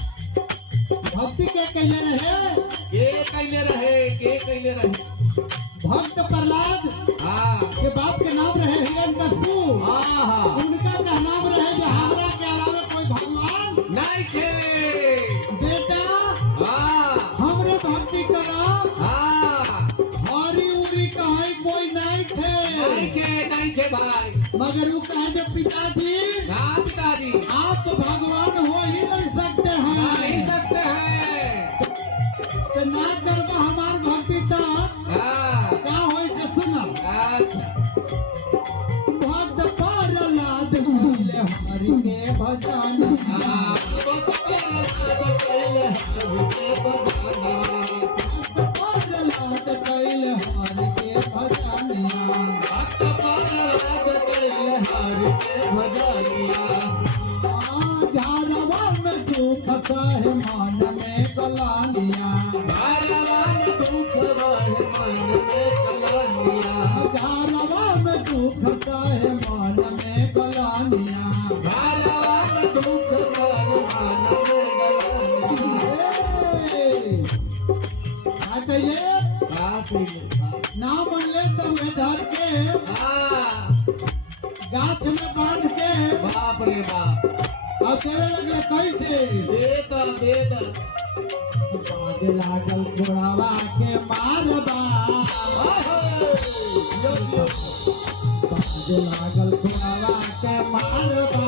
भक्ति के कैले रहे भक्त प्रहलाद के बाप के नाम रहे हिरण्यकशिपु। उनका का नाम रहे जो हमरा के अलावा कोई भगवान नहीं थे बेटा। हमरे भक्ति करा हरी उरी कहे कोई नहीं थे भाई। मगर वो कहे जब पिताजी पिताजी आप तो भगवान हो ही नहीं सकते हैं तो ना करवा हमार भक्ति तक का होई से सुना। भक्त प्रहलाद कहले हरि के भजन प्रहलाद कहले हरि के झारवा में दुख सहे मन में कलानिया झारवा में दुख सहे मन में कलानिया। ना बनले तो धर के गाछ में बांध के बाप रे बाप और देवे लगे कैसे बाजे लागल घोड़ावा के मारबा बाजे लागल घोड़ावा के मारबा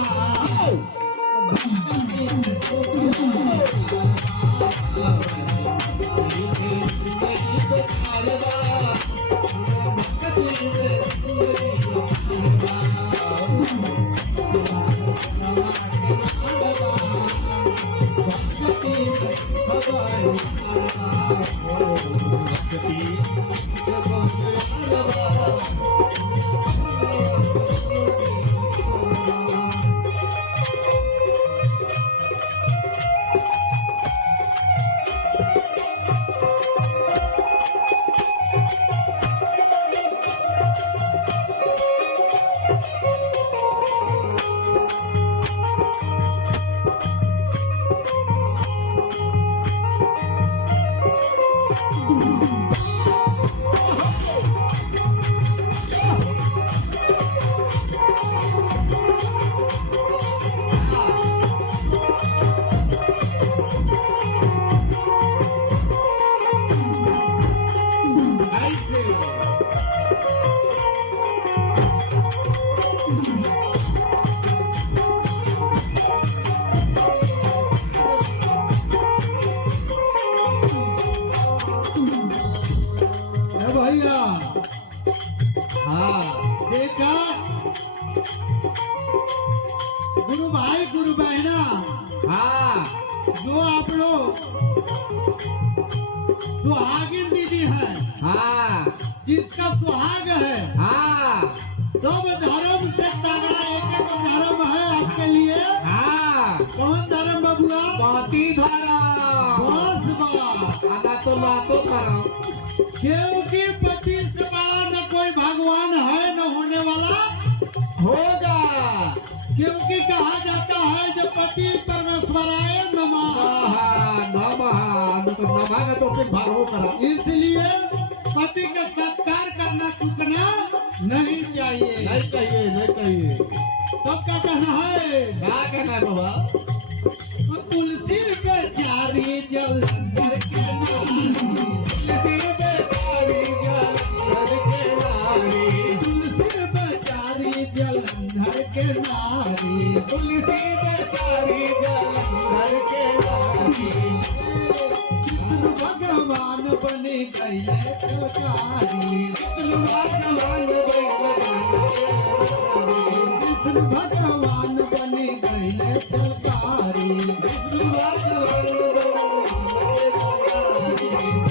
देखा गुरु भाई गुरु बहना जो आप लोग सुहागिन दीदी है जिसका सुहाग है है। हाँ सब धर्म से तगड़ा एक एक धर्म है आपके लिए। हाँ कौन धर्म बबुआ? पति धरा बस बात। आना तो लातो करो क्योंकि पति से बड़ा न कोई भगवान है न होने वाला होगा। क्योंकि कहा जाता है जो पति परमेश्वराय नमः। नमः तो नमः का तो सिर्फ भागवत करा। इसलिए पति का सत्कार करना चूकना नहीं चाहिए। नहीं चाहिए नहीं चाहिए। तब क्या कहना है? क्या कहना है बाबा? तुलसी बेचारी जलंधर के नारी, तुलसी बेचारी जलंधर के नारी, तुलसी बेचारी जलंधर के नारी। विष्णु भगवान बने गए सरकारी, विष्णु भगवान विष्णु भगवान बने गए सरकारी।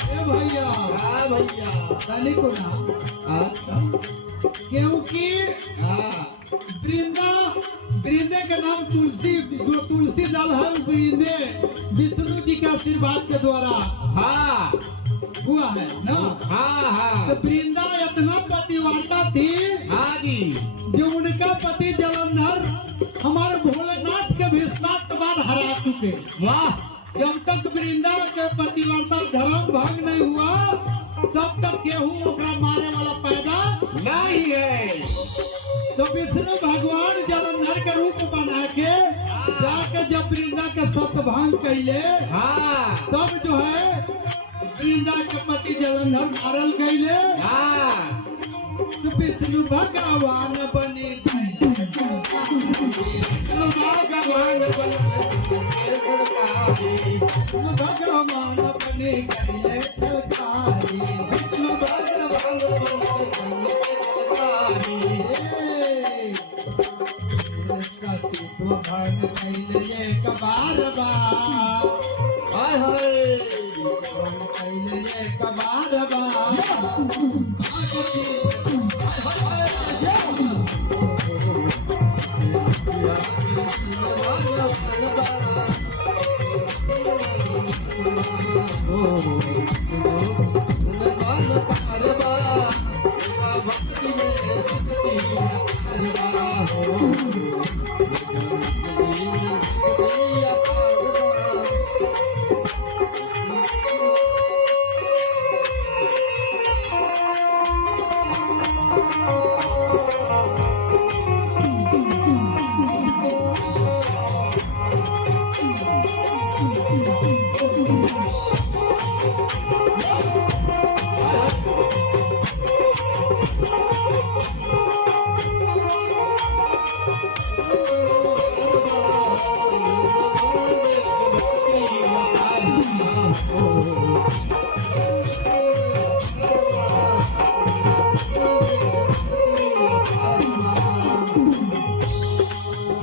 ए भैया हाँ भैया तनी को ना, क्योंकि वृंदे के नाम तुलसी, जो तुलसी दल है वृंदे विष्णु जी के आशीर्वाद के द्वारा हाँ हुआ है ना। हाँ हाँ तो वृंदा इतना पतिव्रता थी हाँ जी। जो उनका पति जलंधर हमारे भोलेनाथ के भी 7 बार हरा चुके। वाह जब तक वृंदा के पतिव्रता धर्म भंग नहीं हुआ तब तक केहू ओकरा मारे वाला पैदा। नहीं है। तो विष्णु भगवान जलंधर के रूप बना के जाके जब वृंदा के सतभंग कैले हाँ तब जो है वृंदा के पति जलंधर मारल गईले। हाँ तो विष्णु भगवान बनी विष्णु भगवान विष्णु भगवान बनी गईले सरकारी, विष्णु भगवान भगवान कैले एक बार बार, हाय हाय कैले एक बार बार।